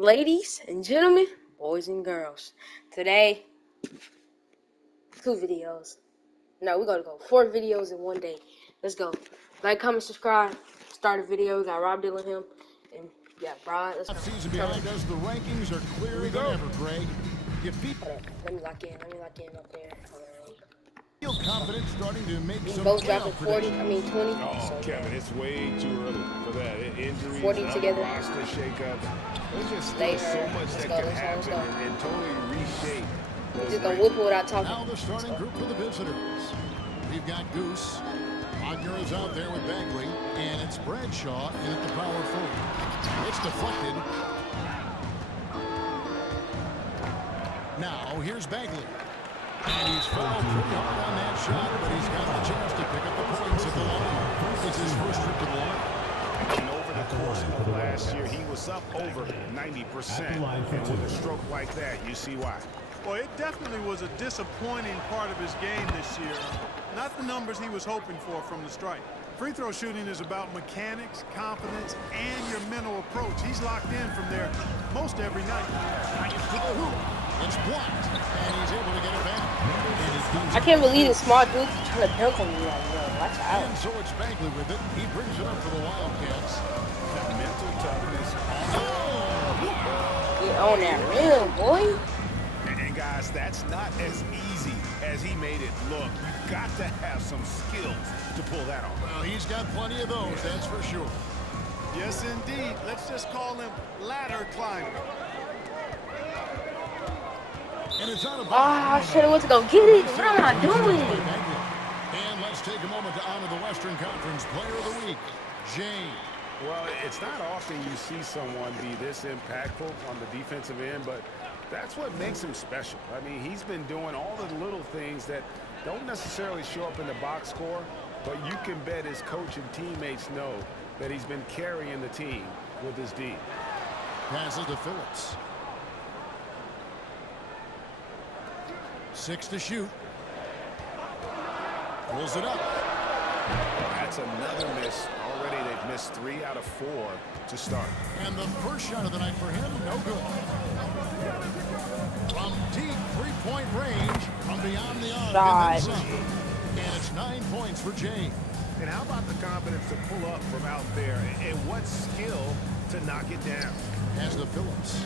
Ladies and gentlemen, boys and girls, today, 2 videos. No, we're gonna go 4 videos in one day. Let's go. Like, comment, subscribe, start a video. We got Rob Dillingham, and yeah, Brian. Let's go. Season behind us, the rankings are clearer than ever, Greg. You Hold up. Let me lock in up there. feel confident starting to make We some both dropping playoff 20. Oh, So, Kevin, it's way too early for that. Injuries, 40 together. roster shakeups. There's just Stay still so hurt. much Let's that go, can let's go, let's happen go. and totally reshape. We those just gonna rankings. whip it without talking. Now the starting group for the visitors. We've got Goose. Wagner is out there with Bagley. And it's Bradshaw in at the power forward. It's deflected. Now here's Bagley. And he's fouled pretty hard on that shot, but he's got the chance to pick up the points at the line. It's his first trip to the line. And over the course of last year, he was up over 90%. And with a stroke like that, you see why. Well, it definitely was a disappointing part of his game this year. Not the numbers he was hoping for from the strike. Free throw shooting is about mechanics, confidence, and your mental approach. He's locked in from there most every night. It's blocked, and he's able to get it back. I can't believe this small dude trying to dunk on me like, yo, watch out. And so it's Bagley with it. He brings it up for the Wildcats. That mental toughness. Get on that rim, boy. And guys, that's not as easy as he made it look. You've got to have some skills to pull that off. Well, he's got plenty of those, that's for sure. Yes, indeed. Let's just call him ladder climber. And it's out of Ah, I should have went to go get it. What am I doing? And let's take a moment to honor the Western Conference Player of the Week, Jane. Well, it's not often you see someone be this impactful on the defensive end, but that's what makes him special. I mean, he's been doing all the little things that don't necessarily show up in the box score, but you can bet his coach and teammates know that he's been carrying the team with his D. Passes to Phillips. 6 to shoot. Pulls it up. That's another miss. Already they've missed 3 out of 4 to start. And the first shot of the night for him, no good. From deep three-point range, from beyond the arc. God. And it's 9 points for Jane. And how about the confidence to pull up from out there? And what skill to knock it down? As the Phillips.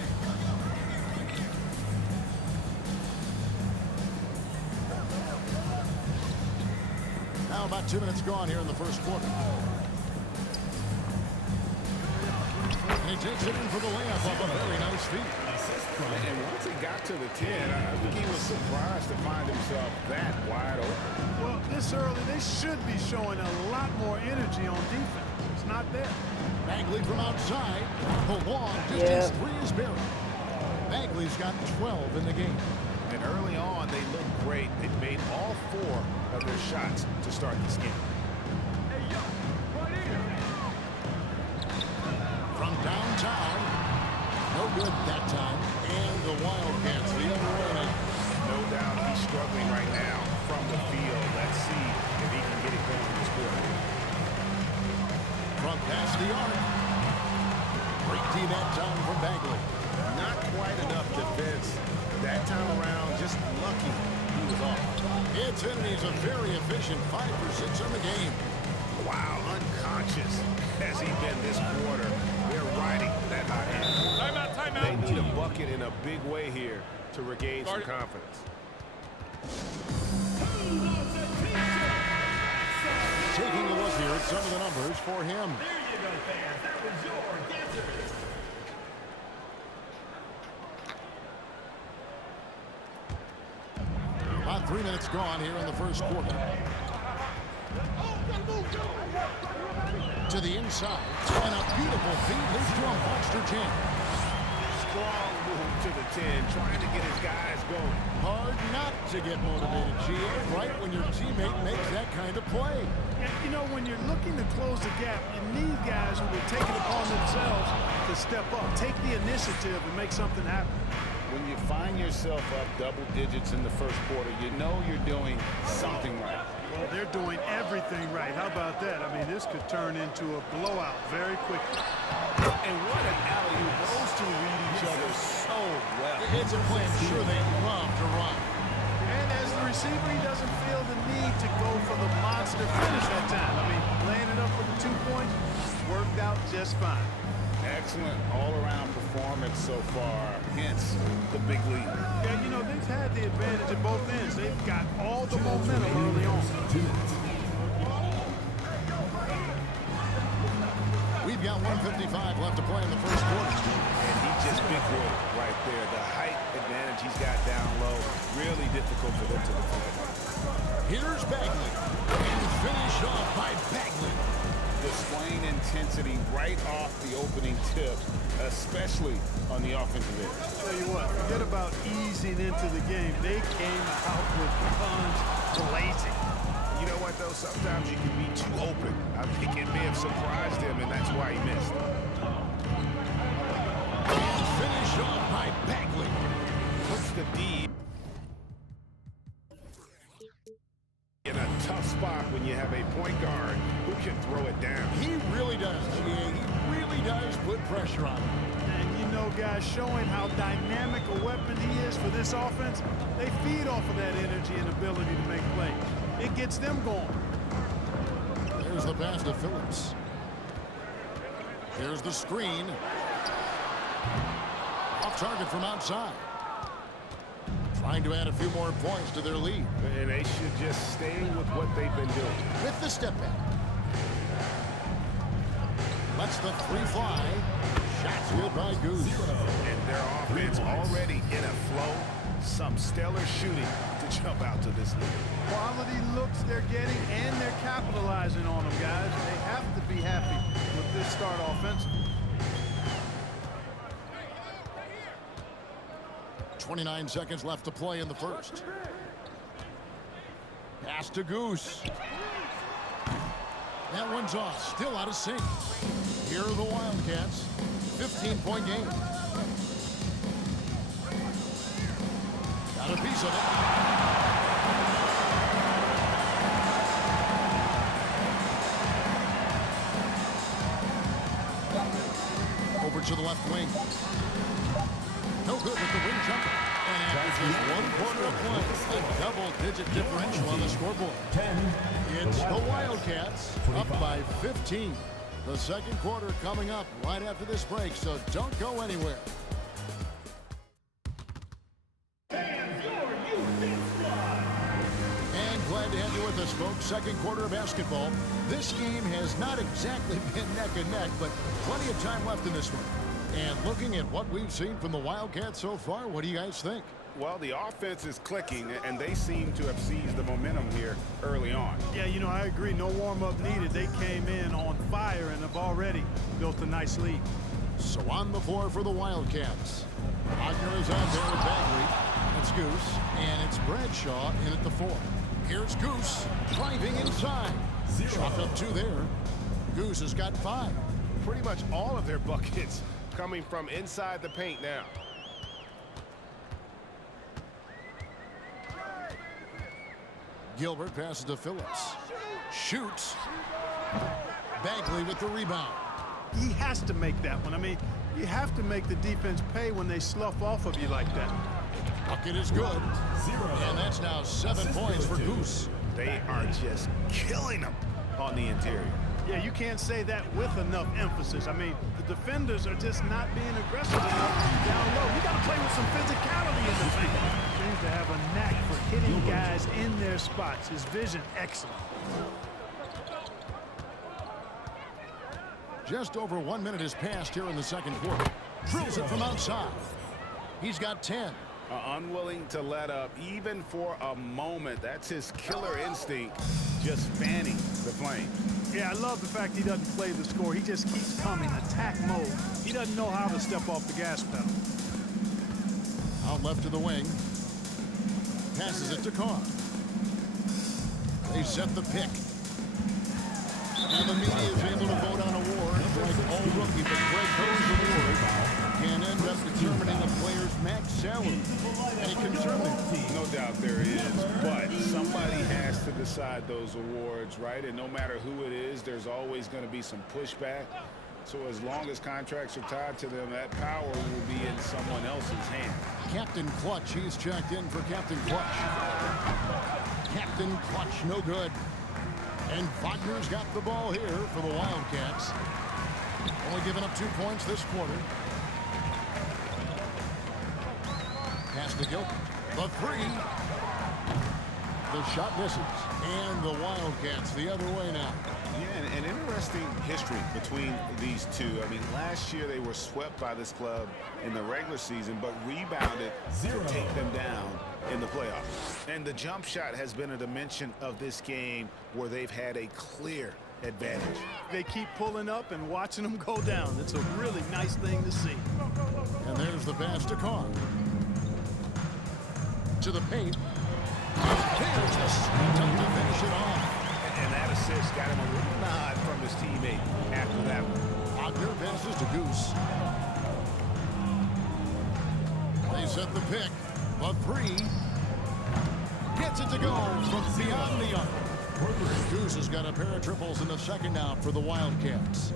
Now about 2 minutes gone here in the first quarter. And he takes it in for the layup off a very nice feed. And once he got to the 10, I think he was surprised to find himself that wide open. Well, this early, they should be showing a lot more energy on defense. It's not there. Bagley from outside. The long distance three is buried. Bagley's got 12 in the game. And early on, they looked great. They made all 4 of their shots to start this game. From downtown. No good that time. And the Wildcats the other way. No doubt he's struggling right now from the field. Let's see if he can get it going this quarter. From past the arc. Great D that time from Bagley. Not quite enough defense that time around. Just lucky he was off. It's in, and he's a very efficient 5 for 6 in the game. Wow, unconscious has he been this quarter. They're riding that hot hand. Timeout. They need a bucket in a big way here to regain some confidence. Taking a look here at some of the numbers for him. About 3 minutes gone here in the first quarter. To the inside. And a beautiful feed leads to a monster jam. Strong move to the 10, trying to get his guys going. Hard not to get motivated, GA, right when your teammate makes that kind of play. You know, when you're looking to close the gap, you need guys who will take it upon themselves to step up, take the initiative and make something happen. When you find yourself up double digits in the first quarter, you know you're doing something right. Well, they're doing everything right. How about that? I mean, this could turn into a blowout very quickly. And what an alley-oop. Those two read each It's a play I'm sure they love to run. And as the receiver, he doesn't feel the need to go for the monster finish that time. I mean, laying it up for the 2 points worked out just fine. Excellent all-around performance so far, hence the big lead. Yeah, you know, they've had the advantage at both ends. They've got all the momentum early on. We've got 1:55 left to play in the first quarter. And he just big boy right there. The height advantage he's got down low, really difficult for them to defend. Here's Bagley. And finish off by Bagley. Displaying intensity right off the opening tips, especially on the offensive end. Tell you what, forget about easing into the game. They came out with guns blazing. You know what, though? Sometimes you can be too open. I think it may have surprised him, and that's why he missed. And finish off by Bagley. Puts the D in a tough spot when you have a point guard who can throw it down. He really does, GA. He really does put pressure on him. And you know, guys, showing how dynamic a weapon he is for this offense, they feed off of that energy and ability to make plays. It gets them going. There's the pass to Phillips. Here's the screen. Off target from outside. Trying to add a few more points to their lead. And they should just stay with what they've been doing. With the step back. Lets the three fly. Shots good by Goose. And their offense already in a flow. Some stellar shooting to jump out to this lead. Quality looks they're getting, and they're capitalizing on them, guys. They have to be happy with this start offensively. 29 seconds left to play in the first. Pass to Goose. That one's off. Still out of sync. Here are the Wildcats. 15-point game. Got a piece of it. Over to the left wing. No good with the wing jumper. And after just 1 quarter of play, a double-digit differential on the scoreboard. It's the Wildcats up by 15. The second quarter coming up right after this break, so don't go anywhere. And glad to have you with us, folks. Second quarter of basketball. This game has not exactly been neck and neck, but plenty of time left in this one. And looking at what we've seen from the Wildcats so far, what do you guys think? Well, the offense is clicking, and they seem to have seized the momentum here early on. Yeah, you know, I agree. No warm-up needed. They came in on fire and have already built a nice lead. So on the floor for the Wildcats. Wagner is out there with Bagley. It's Goose, and it's Bradshaw in at the 4. Here's Goose driving inside. Chalk up 2 there. Goose has got 5. Pretty much all of their buckets coming from inside the paint now. Gilbert passes to Phillips. Shoots. Bagley with the rebound. He has to make that one. I mean, you have to make the defense pay when they slough off of you like that. Bucket is good. And that's now 7 points for Goose. They are just killing them on the interior. Yeah, you can't say that with enough emphasis. I mean, the defenders are just not being aggressive enough down low. You got to play with some physicality in the paint. Seems to have a knack for hitting guys in their spots. His vision, excellent. Just over 1 minute has passed here in the second quarter. Drills it from outside. He's got 10. Unwilling to let up even for a moment. That's his killer instinct, just fanning the flame. Yeah, I love the fact he doesn't play the score. He just keeps coming, attack mode. He doesn't know how to step off the gas pedal. Out left to the wing. Passes it to Carr. They set the pick. And the media is able to vote on awards like all rookie, but Greg Coe's award can end up determining a player's max salary. Any concern there? No doubt there is, but somebody has to decide those awards, right? And no matter who it is, there's always going to be some pushback. So as long as contracts are tied to them, that power will be in someone else's hand. Captain Clutch. He's checked in for Captain Clutch. Captain Clutch, no good. And Wagner's got the ball here for the Wildcats. Only giving up 2 points this quarter. Pass to Gilbert. The three. The shot misses. And the Wildcats the other way now. Yeah, an interesting history between these two. I mean, last year they were swept by this club in the regular season, but rebounded to take them down in the playoffs. And the jump shot has been a dimension of this game where they've had a clear advantage. They keep pulling up and watching them go down. It's a really nice thing to see. And there's the pass to Carr. To the paint. There's the slam to finish it off. And that assist got him a little nod from his teammate after that one. Wagner passes to Goose. They set the pick. The three. Gets it to go from beyond the arc. Goose has got a pair of triples in the second out for the Wildcats.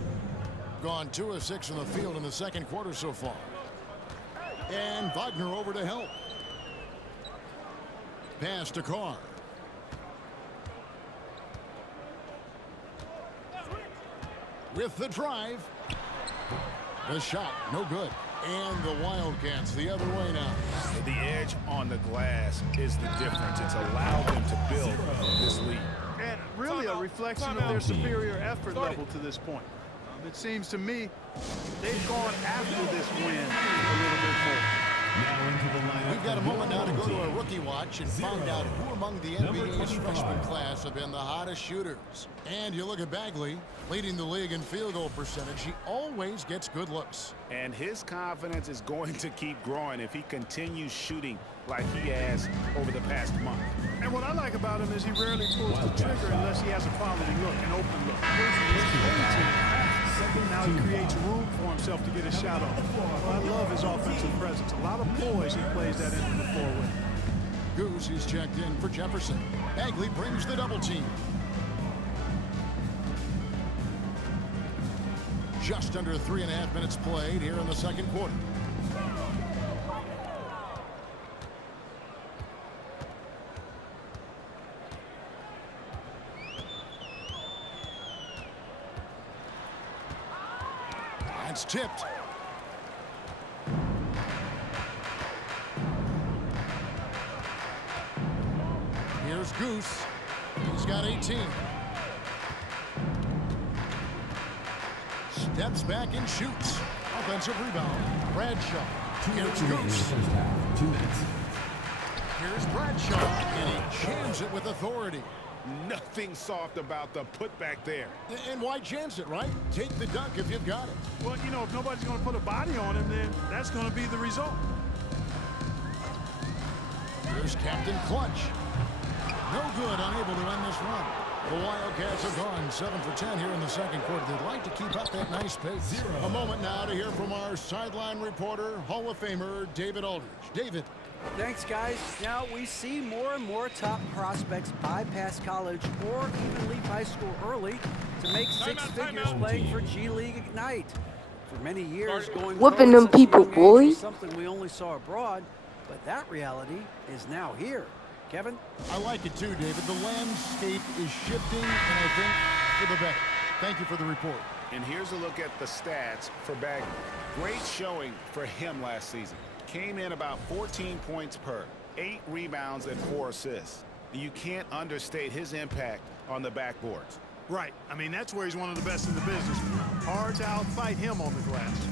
Gone 2 of 6 in the field in the second quarter so far. And Wagner over to help. Pass to Carr. With the drive. The shot, no good. And the Wildcats the other way now. The edge on the glass is the difference. It's allowed them to build this lead. And really a reflection of their superior effort level to this point. It seems to me they've gone after this win a little bit more. We've got a moment now to go to our rookie watch and find out who among the NBA's freshman class have been the hottest shooters. And you look at Bagley, leading the league in field goal percentage. He always gets good looks. And his confidence is going to keep growing if he continues shooting like he has over the past month. And what I like about him is he rarely pulls the trigger unless he has a quality look, an open look. Now he creates room for himself to get a shot off. Well, I love his offensive presence. A lot of poise he plays that into the floor with. Goose is checked in for Jefferson. Bagley brings the double team. Just under 3.5 minutes played here in the second quarter. It's tipped. Here's Goose. He's got 18. Steps back and shoots. Offensive rebound. Bradshaw. Here's Goose. 2 minutes. Here's Bradshaw, and he jams it with authority. Nothing soft about the putback there. And why chance it, right? Take the dunk if you've got it. Well, you know, if nobody's going to put a body on him, then that's going to be the result. Here's Captain Clutch. No good, unable to end this run. The Wildcats have gone 7 for 10 here in the second quarter. They'd like to keep up that nice pace. A moment now to hear from our sideline reporter, Hall of Famer David Aldridge. David. Thanks, guys. Now we see more and more top prospects bypass college or even leave high school early to make six figures playing for G League Ignite. For many years, going Whooping pro them at such a people, young age boy. was something we only saw abroad, but that reality is now here. Kevin? I like it too, David. The landscape is shifting, and I think for the better. Thank you for the report. And here's a look at the stats for Bagley. Great showing for him last season. Came in about 14 points per, 8 rebounds and 4 assists. You can't understate his impact on the backboards. Right. I mean, that's where he's one of the best in the business. Hard to outfight him on the glass.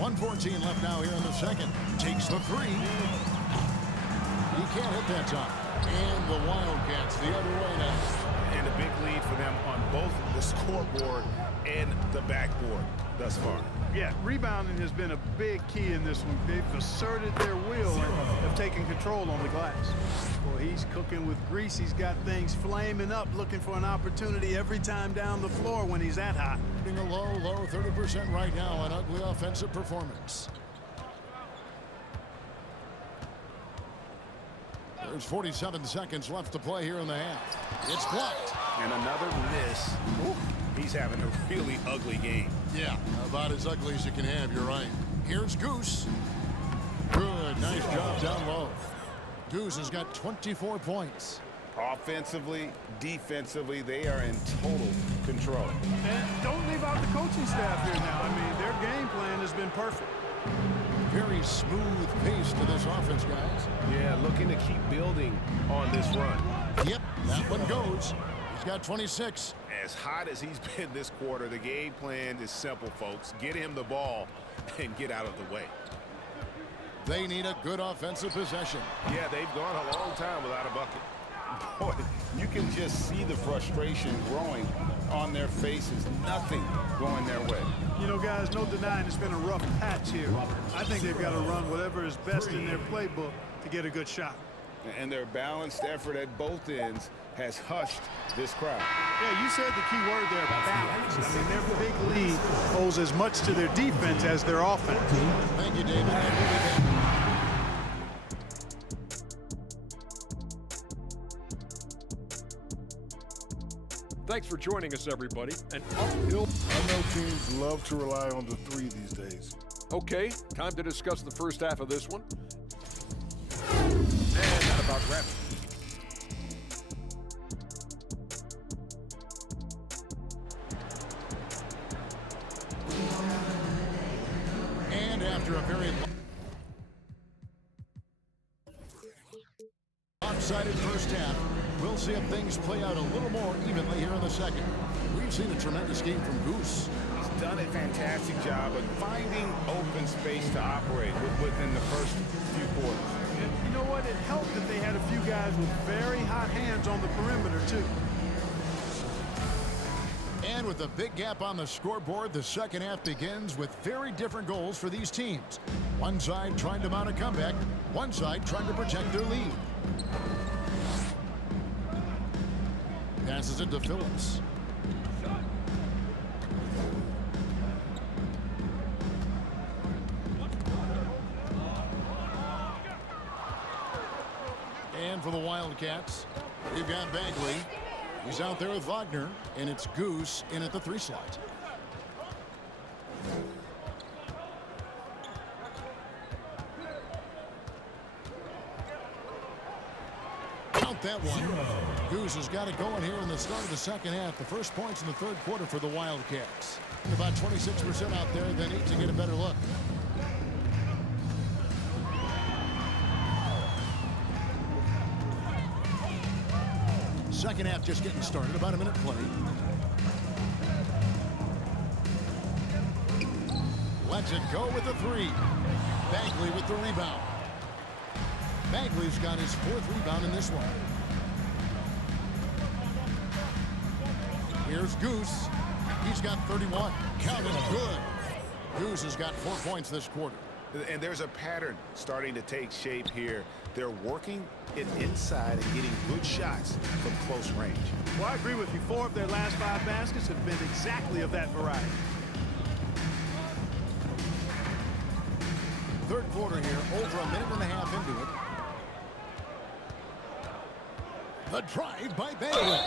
1:14 left now here in the second. Takes the three. He can't hit that time. And the Wildcats the other way now. And a big lead for them on both the scoreboard and the backboard thus far. Yeah, rebounding has been a big key in this one. They've asserted their will and have taken control on the glass. Well, he's cooking with grease. He's got things flaming up, looking for an opportunity every time down the floor when he's that hot. A low 30% right now, an ugly offensive performance. There's 47 seconds left to play here in the half. It's blocked. And another miss. Ooh, he's having a really ugly game. Yeah, about as ugly as you can have, you're right. Here's Goose. Good, nice job down low. Goose has got 24 points. Offensively, defensively, they are in total control. And don't leave out the coaching staff here now. I mean, their game plan has been perfect. Very smooth pace to this offense, guys. Yeah, looking to keep building on this run. Yep, that one goes. He's got 26. As hot as he's been this quarter, the game plan is simple, folks. Get him the ball and get out of the way. They need a good offensive possession. Yeah, they've gone a long time without a bucket. Boy, you can just see the frustration growing on their faces. Nothing going their way. You know, guys, no denying it's been a rough patch here. I think they've got to run whatever is best in their playbook to get a good shot. And their balanced effort at both ends has hushed this crowd. Yeah, you said the key word there, balance. I mean, their big lead owes as much to their defense as their offense. Thank you, David. And we'll be back. Thanks for joining us, everybody. An uphill. I know teams love to rely on the three these days. Okay, time to discuss the first half of this one. And that about wraps it. And after a very lopsided first half, we'll see if things play out a little more evenly here in the second. We've seen a tremendous game from Goose. He's done a fantastic job of finding open space to operate within the first few quarters. And you know what? It helped that they had a few guys with very hot hands on the perimeter, too. And with a big gap on the scoreboard, the second half begins with very different goals for these teams. One side trying to mount a comeback, one side trying to protect their lead. Passes it to Phillips. And for the Wildcats, we've got Bagley. He's out there with Wagner, and it's Goose in at the 3 slot. Count that one. Goose has got it going here in the start of the second half. The first points in the third quarter for the Wildcats. About 26% out there. They need to get a better look. Second half just getting started. About a minute played. Lets it go with the 3. Bagley with the rebound. Bagley's got his 4th rebound in this one. Here's Goose. He's got 31. Counting good. Goose has got 4 points this quarter. And there's a pattern starting to take shape here. They're working it inside and getting good shots from close range. Well, I agree with you. 4 of their last 5 baskets have been exactly of that variety. Third quarter here, over a minute and a half into it. The drive by Bagley.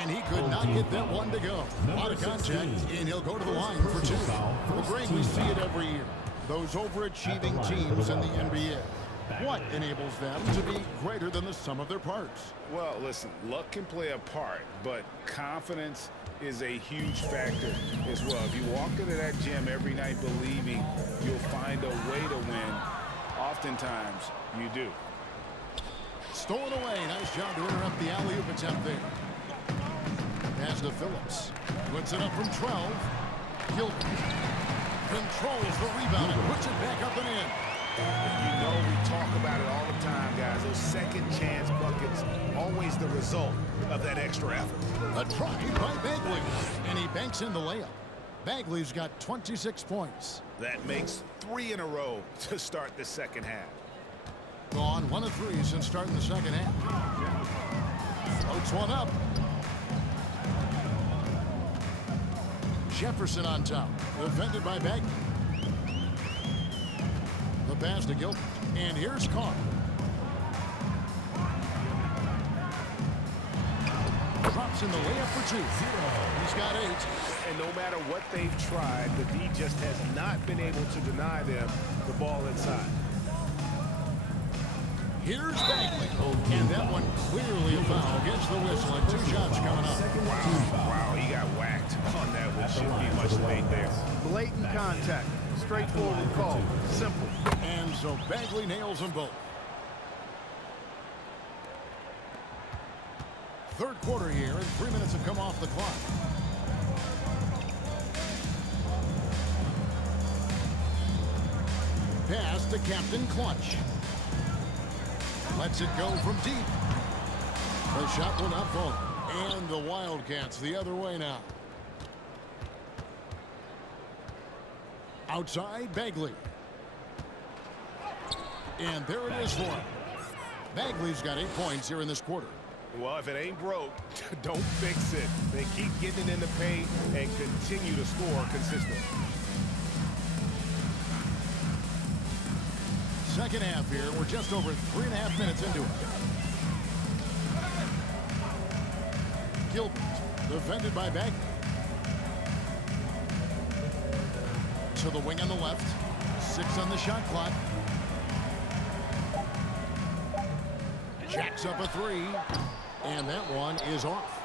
And he could not get that one to go. A lot of contact, and he'll go to the line for 2. Well, Greg, we see it every year. Those overachieving teams in the NBA. What enables them to be greater than the sum of their parts? Well, listen, luck can play a part, but confidence is a huge factor as well. If you walk into that gym every night believing you'll find a way to win, oftentimes you do. Stolen away. Nice job to interrupt the alley-oop attempt there. Pass to Phillips. Puts it up from 12. Gilbert controls the rebound and puts it back up and in. You know we talk about it all the time, guys. Those second chance buckets, always the result of that extra effort. A try by Bagley. And he banks in the layup. Bagley's got 26 points. That makes 3 in a row to start the second half. Gone 1 of 3 since starting the second half. Floats one up. Jefferson on top. Defended by Bagley. The pass to Gilbert. And here's Carr. Drops in the layup for 2. He's got 8. And no matter what they've tried, the D just has not been able to deny them the ball inside. Here's Bagley. And that one clearly a foul. Gets the whistle and 2 shots coming up. Wow, he got whacked on that one. Shouldn't be much debate there. Blatant contact. Straightforward call. Simple. And so Bagley nails them both. Third quarter here, and 3 minutes have come off the clock. Pass to Captain Clutch. Lets it go from deep. The shot will not fall. And the Wildcats the other way now. Outside, Bagley. And there it is for him. Bagley's got 8 points here in this quarter. Well, if it ain't broke, don't fix it. They keep getting it in the paint and continue to score consistently. Second half here. We're just over 3.5 minutes into it. Gilbert, defended by Bagley. To the wing on the left. 6 on the shot clock. Jacks up a 3. And that one is off.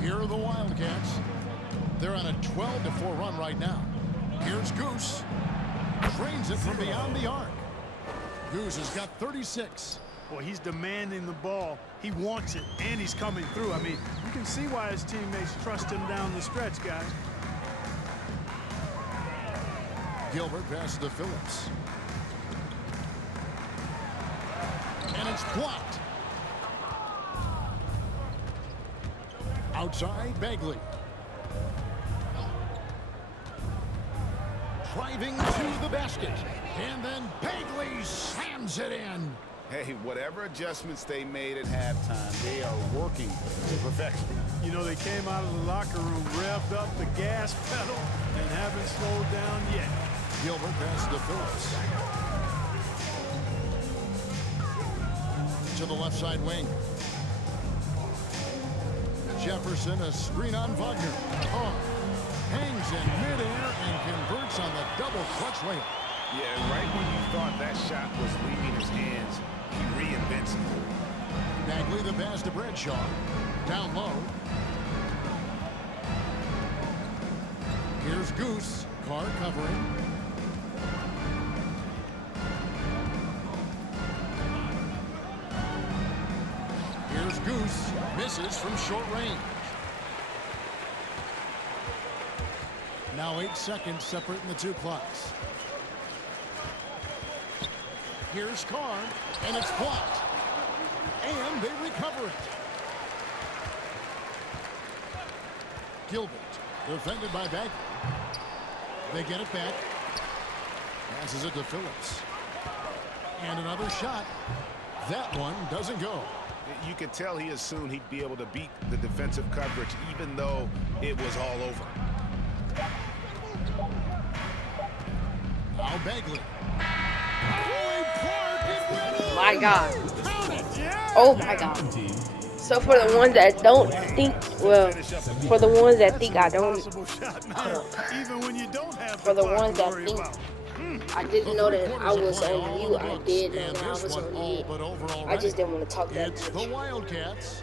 Here are the Wildcats. They're on a 12-4 run right now. Here's Goose. Trains it from beyond the arc. Goose has got 36. Well, he's demanding the ball. He wants it, and he's coming through. I mean, you can see why his teammates trust him down the stretch, guys. Gilbert passes to Phillips. And it's blocked. Outside, Bagley. Driving to the basket. And then Bagley slams it in. Hey, whatever adjustments they made at halftime, they are working to perfection. You know, they came out of the locker room, revved up the gas pedal, and haven't slowed down yet. Gilbert passes to Phillips. To the left side wing. Jefferson, a screen on Wagner. Hangs in midair and converts on the double clutch layup. Yeah, right when you thought that shot was leaving his hands, he reinvents it. Bagley the pass to Bradshaw. Down low. Here's Goose. Carr covering. Here's Goose. Misses from short range. Now 8 seconds separating the 2 clocks. Here's Carr, and it's blocked. And they recover it. Gilbert, defended by Bagley. They get it back. Passes it to Phillips. And another shot. That one doesn't go. You could tell he assumed he'd be able to beat the defensive coverage, even though it was all over. Now Bagley. My God. Oh my God. So for the ones that don't think, well, for the ones that think I don't, Even when you don't have for the ones that worry think about. I didn't know that I was on mute, I did know that I was on mute. I just didn't want to talk that It's the much. Wildcats.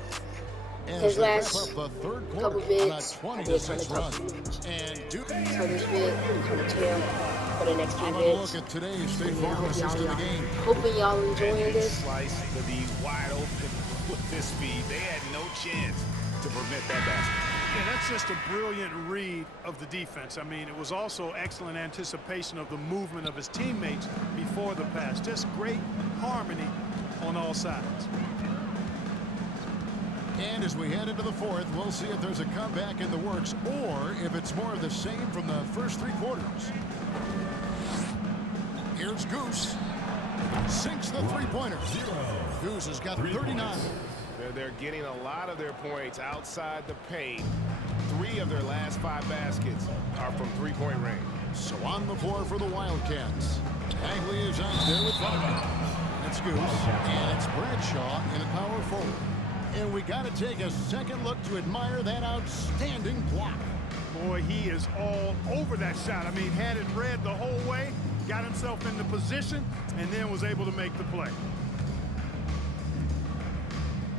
His last the third couple quarter on a vids, I did kind 20-6 of talk run. too much. And Duke. So this vid, I'm going to tell for the next few I'm going to look vids. at today's State And I Farm hope assist in the y'all, game. hoping y'all enjoying And he this. sliced the D wide open with this speed. They had no chance to prevent that basket. Yeah, that's just a brilliant read of the defense. I mean, it was also excellent anticipation of the movement of his teammates before the pass. Just great harmony on all sides. And as we head into the fourth, we'll see if there's a comeback in the works or if it's more of the same from the first 3 quarters. Here's Goose. Sinks the 3-pointer. Goose has got 39. They're getting a lot of their points outside the paint. 3 of their last 5 baskets are from 3-point range. So on the floor for the Wildcats. Bagley is out there with Wagner. It's Goose, and it's Bradshaw in a power forward. And we got to take a second look to admire that outstanding block. Boy, he is all over that shot. I mean, had it read the whole way, got himself into position, and then was able to make the play.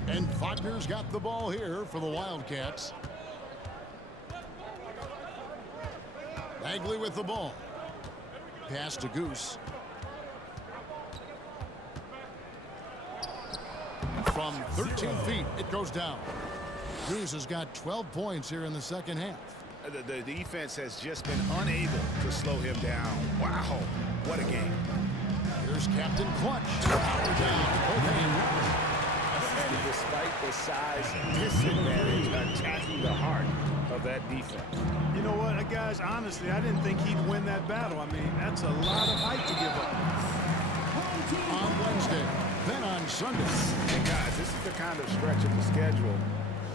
And Wagner's got the ball here for the Wildcats. Bagley with the ball. Pass to Goose. From 13 feet, it goes down. Goose has got 12 points here in the second half. The defense has just been unable to slow him down. Wow, what a game. Here's Captain Clutch. Power down. And despite the size disadvantage, attacking the heart of that defense. You know what, guys, honestly, I didn't think he'd win that battle. I mean, that's a lot of height to give up. On Wednesday, then on Sunday. And guys, this is the kind of stretch of the schedule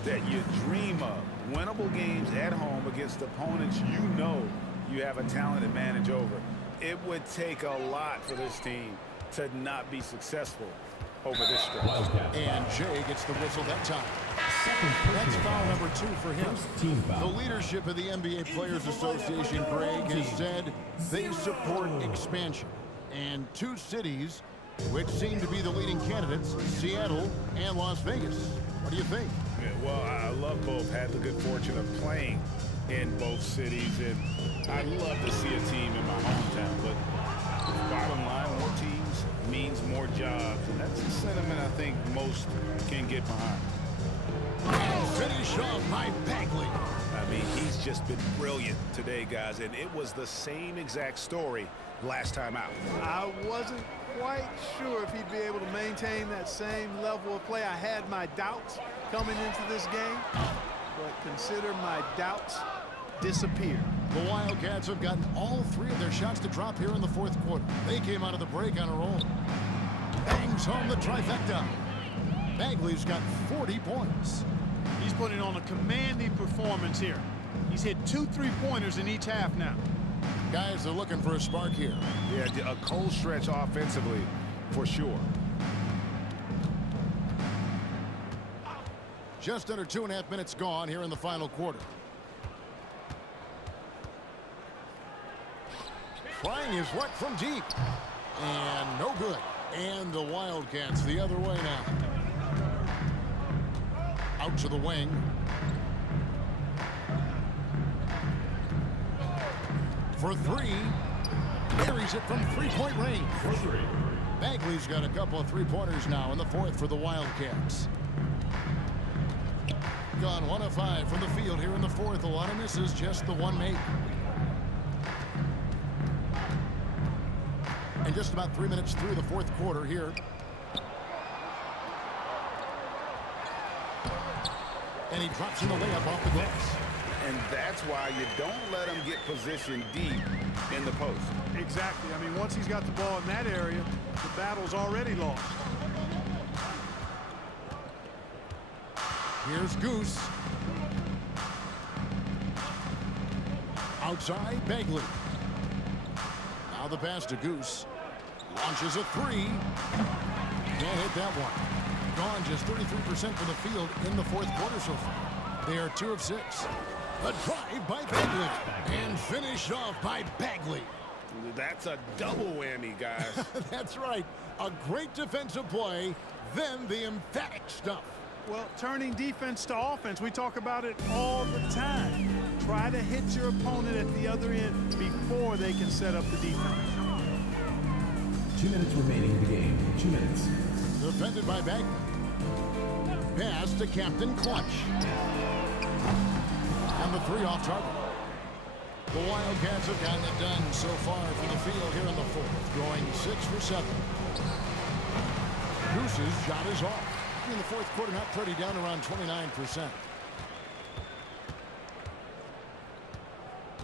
that you dream of. Winnable games at home against opponents you know you have a talented advantage over. It would take a lot for this team to not be successful over this stretch. And Jay gets the whistle that time. That's foul number 2 for him. The leadership of the NBA Players Association, Greg, has said they support expansion. And 2 cities which seem to be the leading candidates, Seattle and Las Vegas. What do you think? Yeah, well, I love both. Had the good fortune of playing in both cities, and I'd love to see a team in my hometown. But bottom line, more teams means more jobs, and that's a sentiment I think most can get behind. Finish off by Bagley. I mean, he's just been brilliant today, guys, and it was the same exact story last time out. I wasn't quite sure if he'd be able to maintain that same level of play. I had my doubts coming into this game, but consider my doubts disappear. The Wildcats have gotten all 3 of their shots to drop here in the 4th quarter. They came out of the break on a roll. Bangs home the trifecta. Bagley's got 40 points. He's putting on a commanding performance here. He's hit 2 3-pointers in each half now. Guys are looking for a spark here. Yeah, a cold stretch offensively, for sure. Just under 2.5 minutes gone here in the final quarter. Trying his luck from deep. And no good. And the Wildcats the other way now. Out to the wing. For 3. Carries it from 3-point range. Bagley's got a couple of 3-pointers now in the 4th for the Wildcats. Gone 1 of 5 from the field here in the 4th. A lot of misses, just the 1 make. And just about 3 minutes through the 4th quarter here. And he drops in the layup off the glass. And that's why you don't let him get positioned deep in the post. Exactly. I mean, once he's got the ball in that area, the battle's already lost. Here's Goose. Outside, Bagley. Now the pass to Goose. Launches a 3. Can't hit that one. Gone just 33% from the field in the 4th quarter so far. They are 2 of 6. A drive by Bagley. And finished off by Bagley. That's a double whammy, guys. That's right. A great defensive play, then the emphatic stuff. Well, turning defense to offense, we talk about it all the time. Try to hit your opponent at the other end before they can set up the defense. 2 minutes remaining in the game. 2 minutes. Defended by Bagley. Pass to Captain Clutch. And the 3 off target. The Wildcats have gotten it done so far from the field here in the 4th, going 6 for 7. Goose's shot is off. In the 4th quarter, not pretty, down around 29%.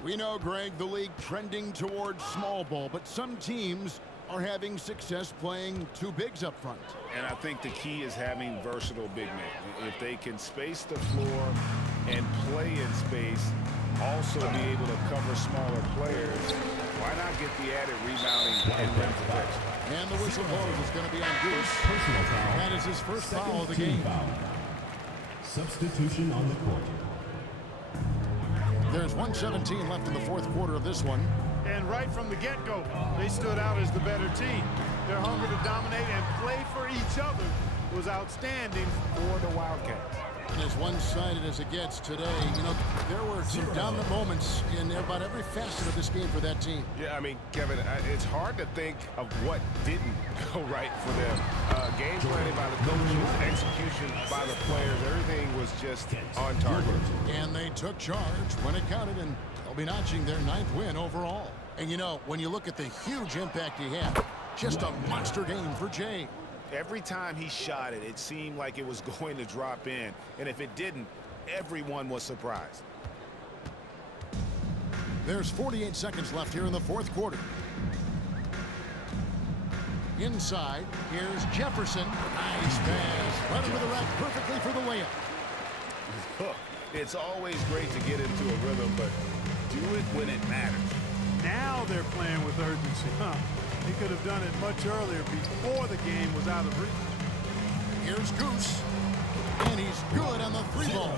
We know, Greg, the league trending towards small ball, but some teams are having success playing 2 bigs up front. And I think the key is having versatile big men. If they can space the floor and play in space, also be able to cover smaller players, why not get the added rebounding and rim protection? And the whistle blows is going to be on Goose. Personal foul. That is his first foul of the Team game. foul. Substitution on the court. There's 1:17 left in the fourth quarter of this one. And right from the get-go, they stood out as the better team. Their hunger to dominate and play for each other was outstanding for the Wildcats. And as one-sided as it gets today, you know, there were some dominant moments in about every facet of this game for that team. Yeah, I mean, Kevin, it's hard to think of what didn't go right for them. Game planning by the coaches, execution by the players, everything was just on target. And they took charge when it counted, and they'll be notching their 9th win overall. And, you know, when you look at the huge impact he had, just a monster game for Jay. Every time he shot it, it seemed like it was going to drop in. And if it didn't, everyone was surprised. There's 48 seconds left here in the fourth quarter. Inside, here's Jefferson. Nice pass. Running with the rack perfectly for the layup. It's always great to get into a rhythm, but do it when it matters. Now they're playing with urgency. They could have done it much earlier before the game was out of reach. Here's Goose. And he's good on the 3-ball.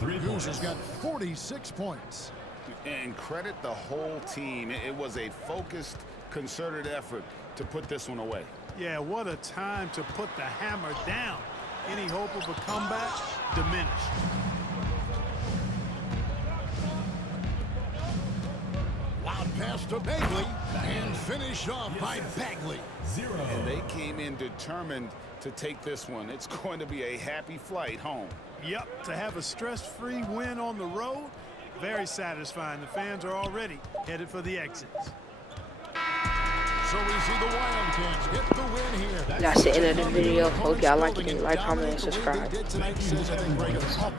Goose has got 46 points. And credit the whole team. It was a focused, concerted effort to put this one away. Yeah, what a time to put the hammer down. Any hope of a comeback diminished. Wild pass to Bagley and finished off by Bagley. And they came in determined to take this one. It's going to be a happy flight home. Yep, to have a stress-free win on the road, very satisfying. The fans are already headed for the exits. So we see the Wildcats get the win here. That's the end of the video. Hope y'all liked it. Like, comment, and subscribe. Tonight says, I think,